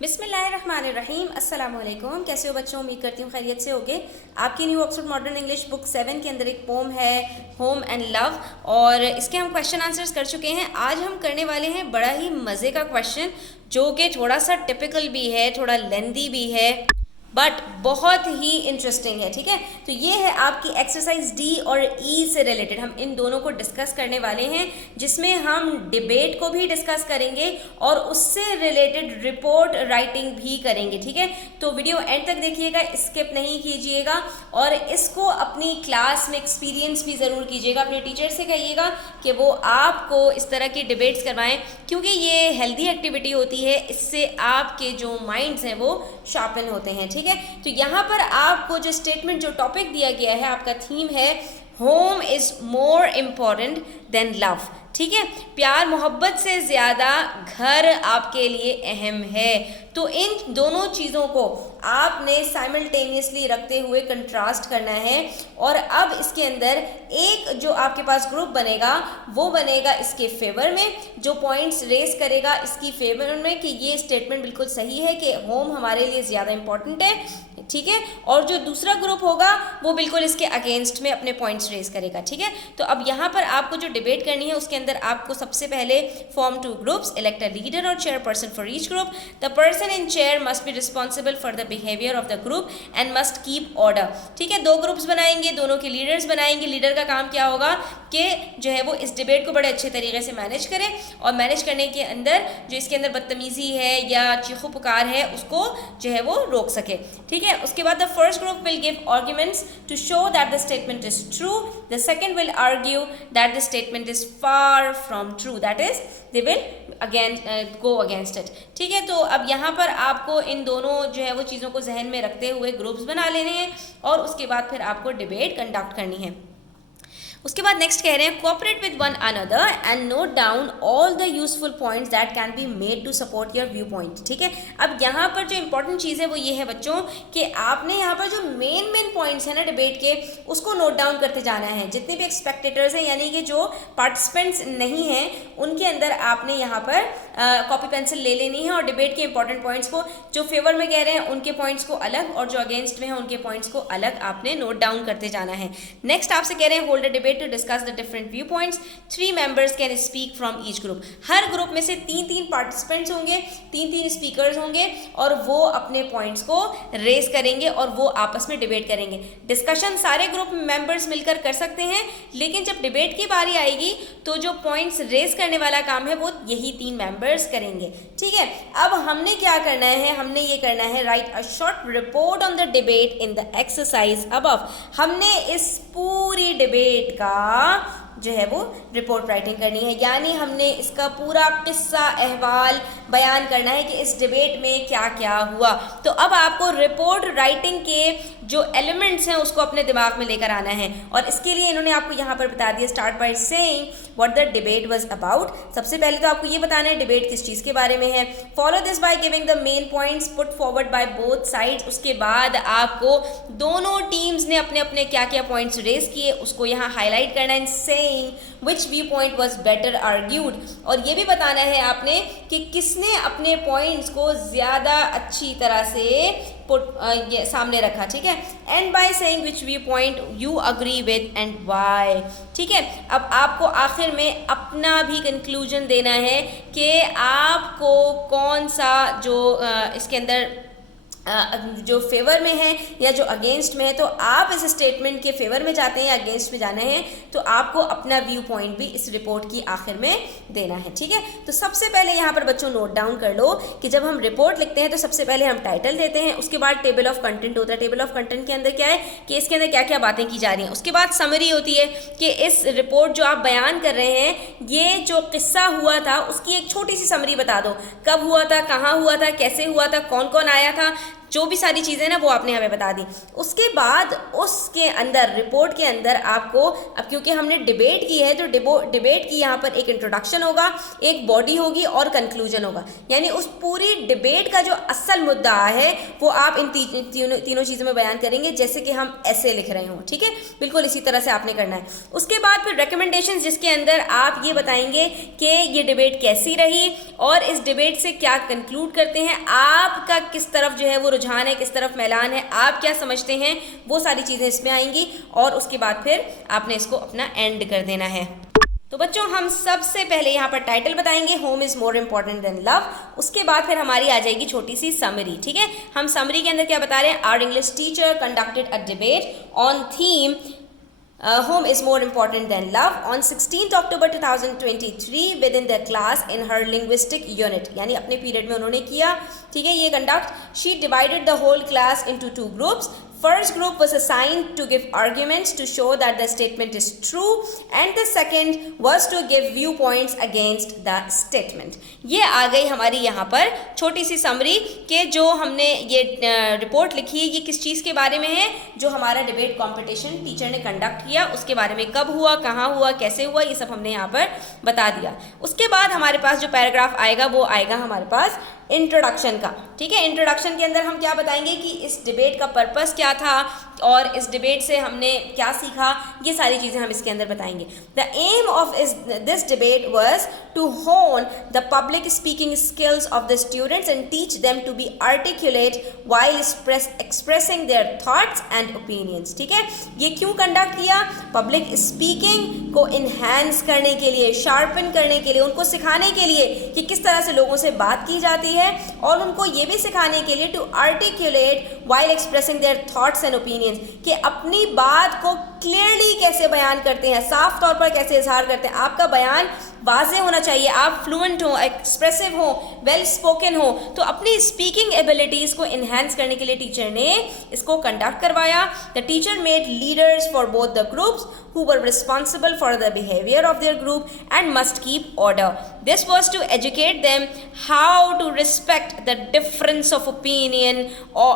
बिस्मिल्लाहिर्रहमानिर्रहीम। अस्सलाम वालेकुम। कैसे हो बच्चों? उम्मीद करती हूँ खैरियत से होगे। आपकी new Oxford modern English book 7 के अंदर एक पोम है होम एंड लव, और इसके हम क्वेश्चन आंसर्स कर चुके हैं। आज हम करने वाले हैं बड़ा ही मज़े का क्वेश्चन, जो कि थोड़ा सा टिपिकल भी है, थोड़ा लेंदी भी है, बट बहुत ही इंटरेस्टिंग है। ठीक है, तो ये है आपकी एक्सरसाइज डी और ई से रिलेटेड। हम इन दोनों को डिस्कस करने वाले हैं, जिसमें हम डिबेट को भी डिस्कस करेंगे और उससे रिलेटेड रिपोर्ट राइटिंग भी करेंगे। ठीक है, तो वीडियो एंड तक देखिएगा, स्किप नहीं कीजिएगा, और इसको अपनी क्लास में एक्सपीरियंस भी ज़रूर कीजिएगा। अपने टीचर से कहिएगा कि वो आपको इस तरह की डिबेट्स करवाएं, क्योंकि ये हेल्दी एक्टिविटी होती है। इससे आपके जो माइंड्स हैं वो शार्पन होते हैं। ठीक है, तो यहाँ पर आपको जो स्टेटमेंट, जो टॉपिक दिया गया है, आपका थीम है home is more important than love. ठीक है, प्यार मोहब्बत से ज़्यादा घर आपके लिए अहम है। तो इन दोनों चीज़ों को आपने साइमल्टेनियसली रखते हुए कंट्रास्ट करना है, और अब इसके अंदर एक जो आपके पास ग्रुप बनेगा वो बनेगा इसके फेवर में, जो पॉइंट्स रेस करेगा इसकी फेवर में कि ये स्टेटमेंट बिल्कुल सही है कि होम हमारे लिए ज़्यादा इंपॉर्टेंट है। ठीक है, और जो दूसरा ग्रुप होगा वो बिल्कुल इसके अगेंस्ट में अपने पॉइंट्स रेस करेगा। ठीक है, तो अब यहाँ पर आपको जो डिबेट करनी है उसके अंदर आपको सबसे पहले form 2 groups, elect a leader और chairperson for each group. The person in chair must be responsible for the behaviour of the group and must keep order. ठीक है, 2 ग्रुप्स बनाएंगे, दोनों के लीडर्स बनाएंगे। लीडर का काम क्या होगा कि जो है वो इस डिबेट को बड़े अच्छे तरीके से मैनेज करे, और मैनेज करने के अंदर जो इसके अंदर बदतमीजी है या चीखो पुकार है उसको जो है वो रोक सके। ठीक है, उसके बाद the first group will give arguments to show that the statement is true. The second will argue that the statement is far from true, that is they will again go against it. ठीक है, तो अब यहाँ पर आपको इन दोनों जो है वो चीज़ों को जहन में रखते हुए ग्रुप्स बना लेने हैं, और उसके बाद फिर आपको डिबेट कंडक्ट करनी है। उसके बाद नेक्स्ट कह रहे हैं cooperate with one another and note down all the useful points that can be made to support your view point. ठीक है, अब यहाँ पर जो इंपॉर्टेंट चीज़ है वो ये है बच्चों कि आपने यहाँ पर जो मेन पॉइंट्स हैं ना डिबेट के, उसको नोट डाउन करते जाना है। जितने भी स्पेक्टेटर्स हैं, यानी कि जो पार्टिसिपेंट्स नहीं हैं, उनके अंदर आपने यहाँ पर कॉपी पेंसिल ले लेनी है, और डिबेट के इंपॉर्टेंट पॉइंट्स को, जो फेवर में कह रहे हैं उनके पॉइंट्स को अलग, और जो अगेंस्ट में है उनके पॉइंट्स को अलग आपने नोट डाउन करते जाना है। नेक्स्ट आपसे कह रहे हैं hold a debate to discuss the different viewpoints. 3 members can speak from each group. Her group में से 3 पार्टिसिपेंट्स होंगे, 3 स्पीकर्स होंगे, और वो अपने पॉइंट्स को रेस करेंगे और वो आपस में डिबेट करेंगे। डिस्कशन सारे ग्रुप मेंबर्स मिलकर कर सकते हैं, लेकिन जब डिबेट की बारी आएगी तो जो पॉइंट्स रेस करने वाला काम है वो यही 3 मेंबर्स करेंगे। ठीक है, अब हमने क्या करना है, हमने ये करना है right a short report on the debate in the exercise above. हमने इस पूरी डिबेट का जो है वो रिपोर्ट राइटिंग करनी है, यानी हमने इसका पूरा किस्सा अहवाल बयान करना है कि इस डिबेट में क्या क्या हुआ। तो अब आपको रिपोर्ट राइटिंग के जो एलिमेंट्स हैं उसको अपने दिमाग में लेकर आना है, और इसके लिए इन्होंने आपको यहाँ पर बता दिया, start by saying what the debate was about. सबसे पहले तो आपको ये बताना है डिबेट किस चीज़ के बारे में है। Follow this by giving the main points put forward by both sides. उसके बाद आपको दोनों टीम्स ने अपने अपने क्या क्या पॉइंट्स रेस किए उसको यहाँ हाईलाइट करना है, which viewpoint was better argued। और ये भी बताना है आपने कि किसने अपने पॉइंट्स को ज़्यादा अच्छी तरह से सामने रखा। ठीक है, and by saying which viewpoint you agree with and why। ठीक है, अब आपको आखिर में अपना भी कंक्लूजन देना है कि आपको कौन सा जो इसके अंदर जो फेवर में है या जो अगेंस्ट में है। तो आप इस स्टेटमेंट के फेवर में जाते हैं या अगेंस्ट में जाना है, तो आपको अपना व्यू पॉइंट भी इस रिपोर्ट की आखिर में देना है। ठीक है, तो सबसे पहले यहाँ पर बच्चों नोट डाउन कर लो कि जब हम रिपोर्ट लिखते हैं तो सबसे पहले हम टाइटल देते हैं, उसके बाद टेबल ऑफ कंटेंट होता है। टेबल ऑफ कंटेंट के अंदर क्या है कि इसके अंदर क्या क्या बातें की जा रही हैं। उसके बाद समरी होती है कि इस रिपोर्ट जो आप बयान कर रहे हैं, ये जो किस्सा हुआ था उसकी एक छोटी सी समरी बता दो, कब हुआ था, कहाँ हुआ था, कैसे हुआ था, कौन कौन आया था, जो भी सारी चीज़ें ना वो आपने हमें बता दी। उसके बाद उसके अंदर रिपोर्ट के अंदर आपको, अब क्योंकि हमने डिबेट की है तो डिबेट की यहाँ पर एक इंट्रोडक्शन होगा, एक बॉडी होगी और कंक्लूजन होगा, यानी उस पूरी डिबेट का जो असल मुद्दा है वो आप इन तीनों चीज़ों में बयान करेंगे, जैसे कि हम ऐसे लिख रहे हों। ठीक है, बिल्कुल इसी तरह से आपने करना है। उसके बाद फिर रिकमेंडेशंस, जिसके अंदर आप ये बताएंगे कि ये डिबेट कैसी रही और इस डिबेट से क्या कंक्लूड करते हैं, आपका किस तरफ जो है वो रुझान है, किस तरफ मैलान है, आप क्या समझते हैं, वो सारी चीज़ें इसमें आएंगी। और उसके बाद फिर आपने इसको अपना एंड कर देना है। तो बच्चों हम सबसे पहले यहाँ पर टाइटल बताएंगे, home is more important than love. उसके बाद फिर हमारी आ जाएगी छोटी सी समरी। ठीक है, हम समरी के अंदर क्या बता रहे हैं, our English teacher conducted a debate on theme home is more important than love on 16th October 2023 within the class in her linguistic unit, यानी अपने पीरियड में उन्होंने किया। ठीक है, ये conduct she divided the whole class into two groups. First group was assigned to give arguments to show that the statement is true and the second was to give viewpoints against the statement. ये आ गई हमारी यहाँ पर छोटी सी summary के जो हमने ये रिपोर्ट लिखी है ये किस चीज़ के बारे में है, जो हमारा डिबेट कंपटीशन टीचर ने कंडक्ट किया उसके बारे में, कब हुआ, कहाँ हुआ, कैसे हुआ, ये सब हमने यहाँ पर बता दिया। उसके बाद हमारे पास जो पैराग्राफ आएगा वो आएगा हमारे पास इंट्रोडक्शन का। ठीक है, इंट्रोडक्शन के अंदर हम क्या बताएंगे कि इस डिबेट का पर्पस क्या था और इस डिबेट से हमने क्या सीखा, ये सारी चीज़ें हम इसके अंदर बताएंगे। The aim of this debate was to hone the public speaking skills of the students and teach them to be articulate while expressing their thoughts and opinions. ठीक है, ये क्यों कंडक्ट किया, पब्लिक स्पीकिंग को इन्हांस करने के लिए, sharpen करने के लिए, उनको सिखाने के लिए कि किस तरह से लोगों से बात की जाती है, और उनको ये भी सिखाने के लिए to articulate while expressing their thoughts and opinions, कि अपनी बात को क्लियरली कैसे बयान करते हैं, साफ तौर पर कैसे इजहार करते हैं। आपका बयान वाज़ेह होना चाहिए, आप फ्लुएंट हो, एक्सप्रेसिव हो, वेल स्पोकन हो, तो अपनी स्पीकिंग एबिलिटीज़ को इन्हांस करने के लिए टीचर ने इसको कंडक्ट करवाया। The teacher made leaders for both the groups who were responsible for the behavior of their group and must keep order. This was to educate them how to respect the difference of opinion or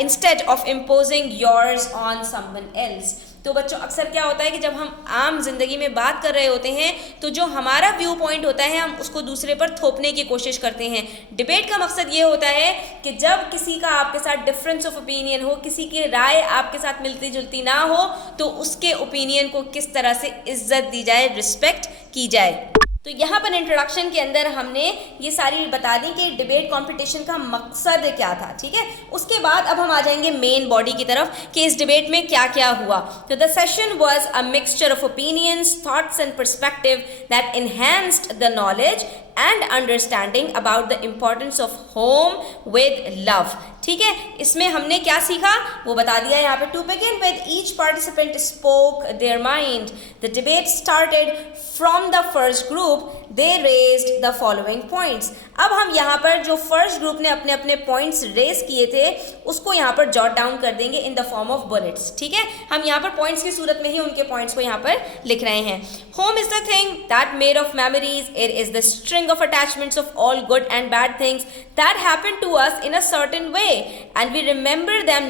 instead of imposing yours on someone else. तो बच्चों अक्सर क्या होता है कि जब हम आम जिंदगी में बात कर रहे होते हैं तो जो हमारा व्यू पॉइंट होता है हम उसको दूसरे पर थोपने की कोशिश करते हैं। डिबेट का मकसद ये होता है कि जब किसी का आपके साथ डिफरेंस ऑफ ओपिनियन हो, किसी की राय आपके साथ मिलती जुलती ना हो, तो उसके ओपिनियन को किस तरह से इज्जत दी जाए, रिस्पेक्ट की जाए। तो यहाँ पर इंट्रोडक्शन के अंदर हमने ये सारी बता दी कि डिबेट कंपटीशन का मकसद क्या था। ठीक है, उसके बाद अब हम आ जाएंगे मेन बॉडी की तरफ कि इस डिबेट में क्या क्या हुआ। तो the session was a mixture of opinions, thoughts and perspective that enhanced the knowledge and understanding about the importance of home with love. ठीक है, इसमें हमने क्या सीखा वो बता दिया यहाँ पे। To begin with, each participant spoke their mind. The debate started from the first group. They raised the following points. अब हम यहाँ पर जो फर्स्ट ग्रुप ने अपने अपने पॉइंट्स रेज किए थे उसको यहाँ पर जॉट डाउन कर देंगे in the form of bullets. ठीक है, हम यहाँ पर पॉइंट्स की सूरत में ही उनके पॉइंट्स को यहाँ पर लिख रहे हैं। Home is the thing that made of memories, it is the string of attachments of all good and bad things that happen to us in a certain way, and we remember them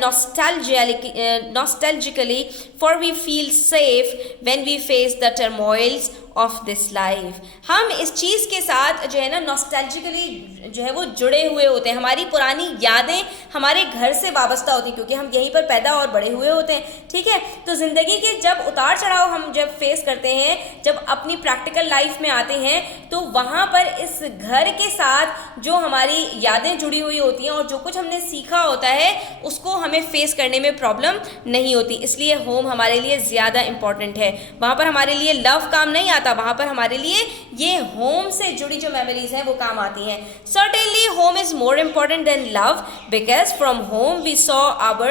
nostalgically, for we feel safe when we face the turmoils of this life. हम इस चीज़ के साथ जो है ना नॉस्टैल्जिकली जो है वो जुड़े हुए होते हैं, हमारी पुरानी यादें हमारे घर से वाबस्ता होती हैं क्योंकि हम यहीं पर पैदा और बड़े हुए होते हैं। ठीक है, तो ज़िंदगी के जब उतार चढ़ाव हम जब फेस करते हैं, जब अपनी प्रैक्टिकल लाइफ में आते हैं, तो वहाँ पर इस घर के साथ जो हमारी यादें जुड़ी हुई होती हैं और जो कुछ हमने सीखा होता है उसको हमें फेस करने में प्रॉब्लम नहीं होती। इसलिए होम हमारे लिए ज़्यादा इम्पॉर्टेंट है। वहाँ पर हमारे लिए लव काम नहीं आता, वहाँ पर हमारे लिए ये होम से जुड़ी जो मेमोरीज हैं वो काम आती हैं। Certainly home is more important than love because from home we saw our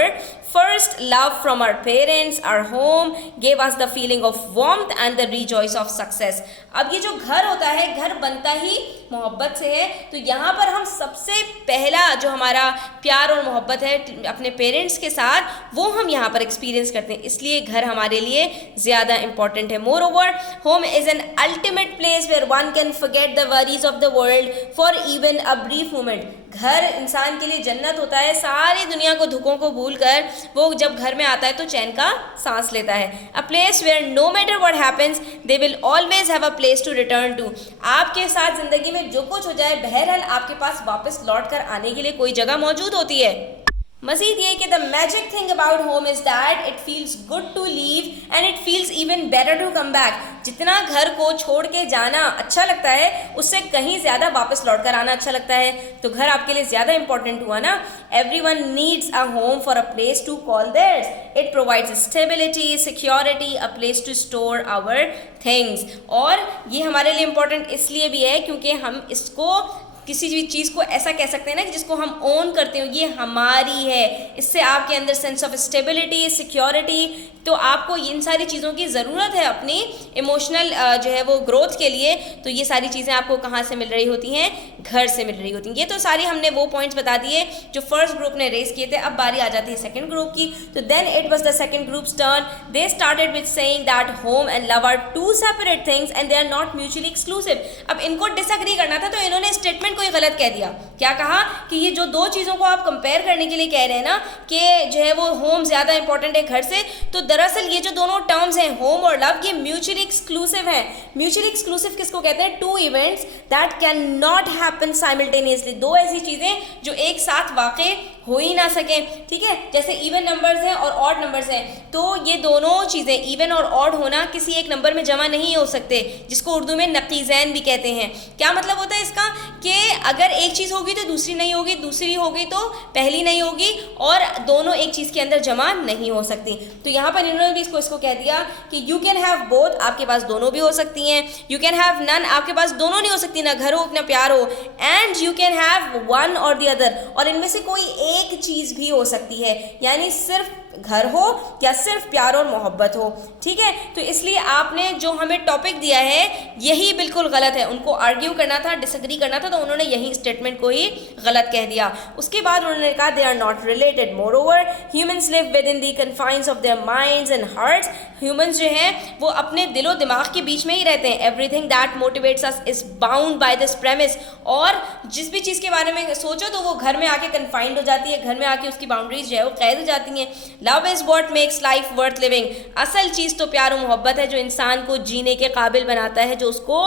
first love from our parents. Our home gave us the feeling of warmth and the rejoice of success. अब ये जो घर होता है, घर बनता ही मोहब्बत से है, तो यहाँ पर हम सबसे पहला जो हमारा प्यार और मोहब्बत है अपने पेरेंट्स के साथ, वो हम यहाँ पर एक्सपीरियंस करते हैं, इसलिए घर हमारे लिए ज़्यादा इंपॉर्टेंट है। Moreover, home is an ultimate place where one can forget the worries of the world for even a brief moment. घर इंसान के लिए जन्नत होता है, सारी दुनिया को धुकों को भूलकर वो जब घर में आता है तो चैन का सांस लेता है। A place where no matter what happens they will always have a place to return to. आपके साथ ज़िंदगी में जो कुछ हो जाए, बहरहाल आपके पास वापस लौट कर आने के लिए कोई जगह मौजूद होती है। मज़ीद ये कि the magic thing about home is that it feels good to leave and it feels even better to come back. जितना घर को छोड़ के जाना अच्छा लगता है, उससे कहीं ज़्यादा वापस लौट कर आना अच्छा लगता है। तो घर आपके लिए ज़्यादा इंपॉर्टेंट हुआ ना। Everyone needs a home for a place to call theirs. It provides stability, security, a place to store our things. और ये हमारे लिए इंपॉर्टेंट इसलिए भी है क्योंकि हम इसको किसी भी चीज़ को ऐसा कह सकते हैं ना कि जिसको हम ओन करते हो, ये हमारी है। इससे आपके अंदर सेंस ऑफ स्टेबिलिटी, सिक्योरिटी, तो आपको इन सारी चीज़ों की ज़रूरत है अपनी इमोशनल जो है वो ग्रोथ के लिए। तो ये सारी चीज़ें आपको कहाँ से मिल रही होती हैं? घर से मिल रही होती हैं। ये तो सारी हमने वो पॉइंट्स बता दिए जो फर्स्ट ग्रुप ने रेस किए थे। अब बारी आ जाती है सेकंड ग्रुप की। तो then it was the second group's turn. They started with saying that home and love are two separate things and they are not mutually exclusive. अब इनको डिसएग्री करना था, तो इन्होंने स्टेटमेंट को ही गलत कह दिया। क्या कहा कि ये जो दो चीज़ों को आप कंपेयर करने के लिए कह रहे हैं ना कि जो है वो होम ज़्यादा इंपॉर्टेंट है घर से, तो दरअसल ये जो दोनों टर्म्स हैं होम और लव, ये म्यूचुअली एक्सक्लूसिव हैं। म्यूचुअली एक्सक्लूसिव किसको कहते हैं? Two events that can not happen simultaneously. दो ऐसी चीज़ें जो एक साथ वाकई हो ही ना सकें, ठीक है। जैसे इवन नंबर्स हैं और ऑड नंबर्स हैं, तो ये दोनों चीज़ें इवन और ऑड होना किसी एक नंबर में जमा नहीं हो सकते, जिसको उर्दू में नकीज़ैन भी कहते हैं। क्या मतलब होता है इसका? कि अगर एक चीज़ होगी तो दूसरी नहीं होगी, दूसरी होगी तो पहली नहीं होगी, और दोनों एक चीज़ के अंदर जमा नहीं हो सकती। तो यहाँ पर इन्होंने भी इसको कह दिया कि यू कैन हैव बोथ, आपके पास दोनों भी हो सकती हैं। यू कैन हैव नन, आपके पास दोनों नहीं हो सकती, ना घर हो ना प्यार हो। And you can have one और द अदर, और इनमें से कोई एक चीज़ भी हो सकती है, यानी सिर्फ घर हो या सिर्फ प्यार और मोहब्बत हो, ठीक है। तो इसलिए आपने जो हमें टॉपिक दिया है यही बिल्कुल गलत है। उनको आर्ग्यू करना था, डिसएग्री करना था, तो उन्होंने यही स्टेटमेंट को ही गलत कह दिया। उसके बाद उन्होंने कहा they are not related. Moreover, humans live within the confines of their minds and hearts. Humans जो हैं वो अपने दिलो दिमाग के बीच में ही रहते हैं। Everything that motivates us is bound by this premise. और जिस भी चीज़ के बारे में सोचो तो वो घर में आके कन्फाइंड हो जाती है, घर में आके उसकी बाउंड्रीज जो है वो कैद हो जाती हैं। Love is what makes life worth living. असल चीज़ तो प्यार और मोहब्बत है, जो इंसान को जीने के काबिल बनाता है, जो उसको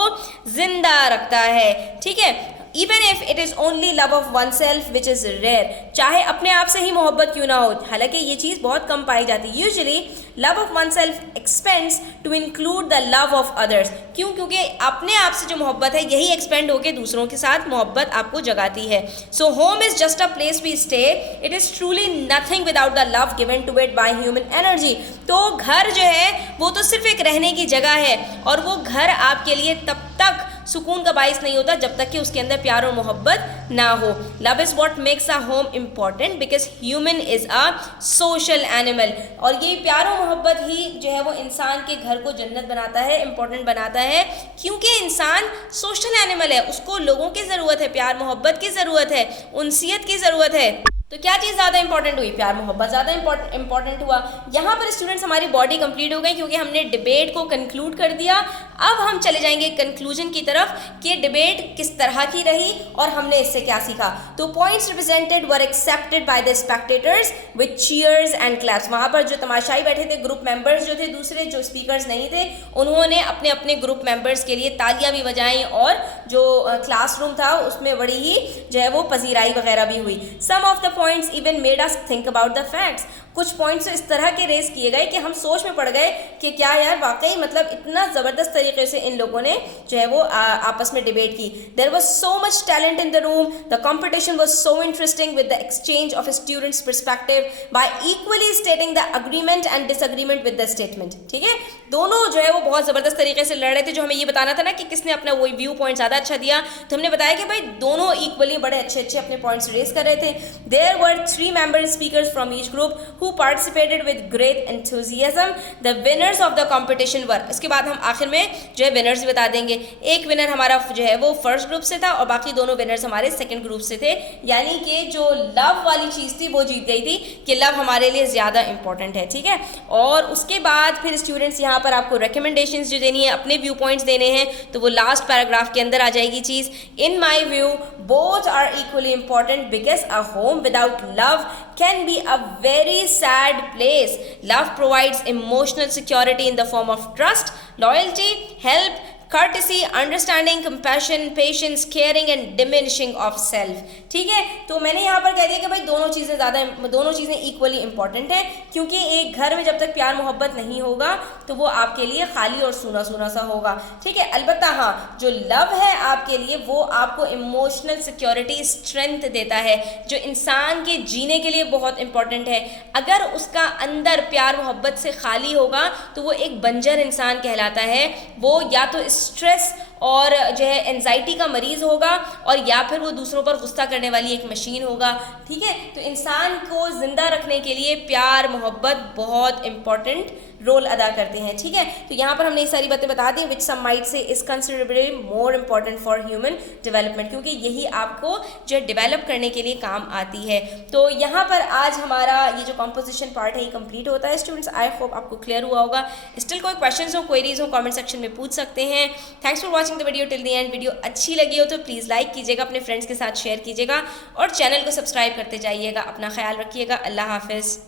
जिंदा रखता है, ठीक है। Even if it is only love of oneself which is rare, चाहे अपने आप से ही मोहब्बत क्यों ना हो, हालांकि ये चीज़ बहुत कम पाई जाती है। Usually love of oneself expands to include the love of others। क्यों? क्योंकि अपने आप से जो मोहब्बत है यही एक्सपेंड होकर दूसरों के साथ मोहब्बत आपको जगाती है। So home is just a place we stay, it is truly nothing without the love given to it by human energy. तो घर जो है वो तो सिर्फ एक रहने की जगह है, और वो घर आपके लिए तब तक सुकून का बाइस नहीं होता जब तक कि उसके अंदर प्यार और मोहब्बत ना हो। Love is what makes a home important because human is a social animal. और ये प्यार और मोहब्बत ही जो है वो इंसान के घर को जन्नत बनाता है, इम्पॉर्टेंट बनाता है, क्योंकि इंसान सोशल एनिमल है। उसको लोगों की ज़रूरत है, प्यार मोहब्बत की ज़रूरत है, उनसियत की ज़रूरत है। तो क्या चीज़ ज़्यादा इंपॉर्टेंट हुई? प्यार मोहब्बत ज़्यादा इंपॉर्टेंट हुआ। यहाँ पर स्टूडेंट्स हमारी बॉडी कंप्लीट हो गई क्योंकि हमने डिबेट को कंक्लूड कर दिया। अब हम चले जाएंगे कंक्लूजन की तरफ कि डिबेट किस तरह की रही और हमने इससे क्या सीखा। तो points represented were accepted by the spectators with cheers and claps. वहाँ पर जो तमाशाई बैठे थे, ग्रुप मेंबर्स जो थे, दूसरे जो स्पीकर्स नहीं थे, उन्होंने अपने अपने ग्रुप मेंबर्स के लिए तालियां भी बजाईं, और जो क्लासरूम था उसमें बड़ी ही जो है वो पजीराई वगैरह भी हुई। Some of the points even made us think about the facts. कुछ पॉइंट्स इस तरह के रेस किए गए कि हम सोच में पड़ गए कि क्या यार वाकई मतलब इतना ज़बरदस्त तरीके से इन लोगों ने जो है वो आपस में डिबेट की। There was so much talent in the room, the competition was so interesting with the exchange of students perspective by equally stating the agreement and disagreement with the statement, ठीक है। दोनों जो है वो बहुत ज़बरदस्त तरीके से लड़ रहे थे। जो हमें ये बताना था ना कि किसने अपना वही व्यू पॉइंट ज़्यादा अच्छा दिया, तो हमने बताया कि भाई दोनों इक्वली बड़े अच्छे अच्छे अपने पॉइंट्स रेस कर रहे थे। There there were 3 member speakers from each group who participated with great enthusiasm. The winners of the competition were, इसके बाद हम आखिर में जो है विनर्स बता देंगे। एक विनर हमारा जो है वो फर्स्ट ग्रुप से था और बाकी दोनों विनर्स हमारे सेकंड ग्रुप से थे, यानी कि जो लव वाली चीज़ थी वो जीत गई थी कि लव हमारे लिए ज़्यादा इंपॉर्टेंट है, ठीक है। और उसके बाद फिर स्टूडेंट्स यहाँ पर आपको रिकमेंडेशंस जो देनी है, अपने व्यू पॉइंट्स देने हैं, तो वो लास्ट पैराग्राफ के अंदर आ जाएगी चीज़। In my view both are equally important because a home without love can be a very sad place. Love provides emotional security in the form of trust, loyalty, help, courtesy, understanding, compassion, patience, caring and diminishing of self। ठीक है, तो मैंने यहाँ पर कह दिया कि भाई दोनों चीज़ें इक्वली इंपॉर्टेंट है, क्योंकि एक घर में जब तक प्यार मोहब्बत नहीं होगा तो वो आपके लिए खाली और सूना सूना सा होगा, ठीक है। अलबत्ता हाँ, जो लव है आपके लिए वो आपको इमोशनल सिक्योरिटी, स्ट्रेंथ देता है, जो इंसान के जीने के लिए बहुत इंपॉर्टेंट है। अगर उसका अंदर प्यार मोहब्बत से खाली होगा तो वो एक बंजर इंसान कहलाता है, वो या तो स्ट्रेस और जो है एंजाइटी का मरीज़ होगा और या फिर वो दूसरों पर गुस्सा करने वाली एक मशीन होगा, ठीक है। तो इंसान को ज़िंदा रखने के लिए प्यार मोहब्बत बहुत इंपॉर्टेंट रोल अदा करते हैं, ठीक है। तो यहाँ पर हमने ये सारी बातें बता दी, which some might say is considerably more important for human development, क्योंकि यही आपको जो है डेवलप करने के लिए काम आती है। तो यहाँ पर आज हमारा ये जो कॉम्पोजिशन पार्ट है ये कंप्लीट होता है स्टूडेंट्स। आई होप आपको क्लियर हुआ होगा। स्टिल कोई क्वेश्चन हो, क्वेरीज हो, कॉमेंट सेक्शन में पूछ सकते हैं। Thanks for watching the video till the end. Video अच्छी लगी हो तो प्लीज़ लाइक कीजिएगा, अपने फ्रेंड्स के साथ शेयर कीजिएगा और चैनल को सब्सक्राइब करते जाइएगा। अपना ख्याल रखिएगा। अल्लाह हाफिज़।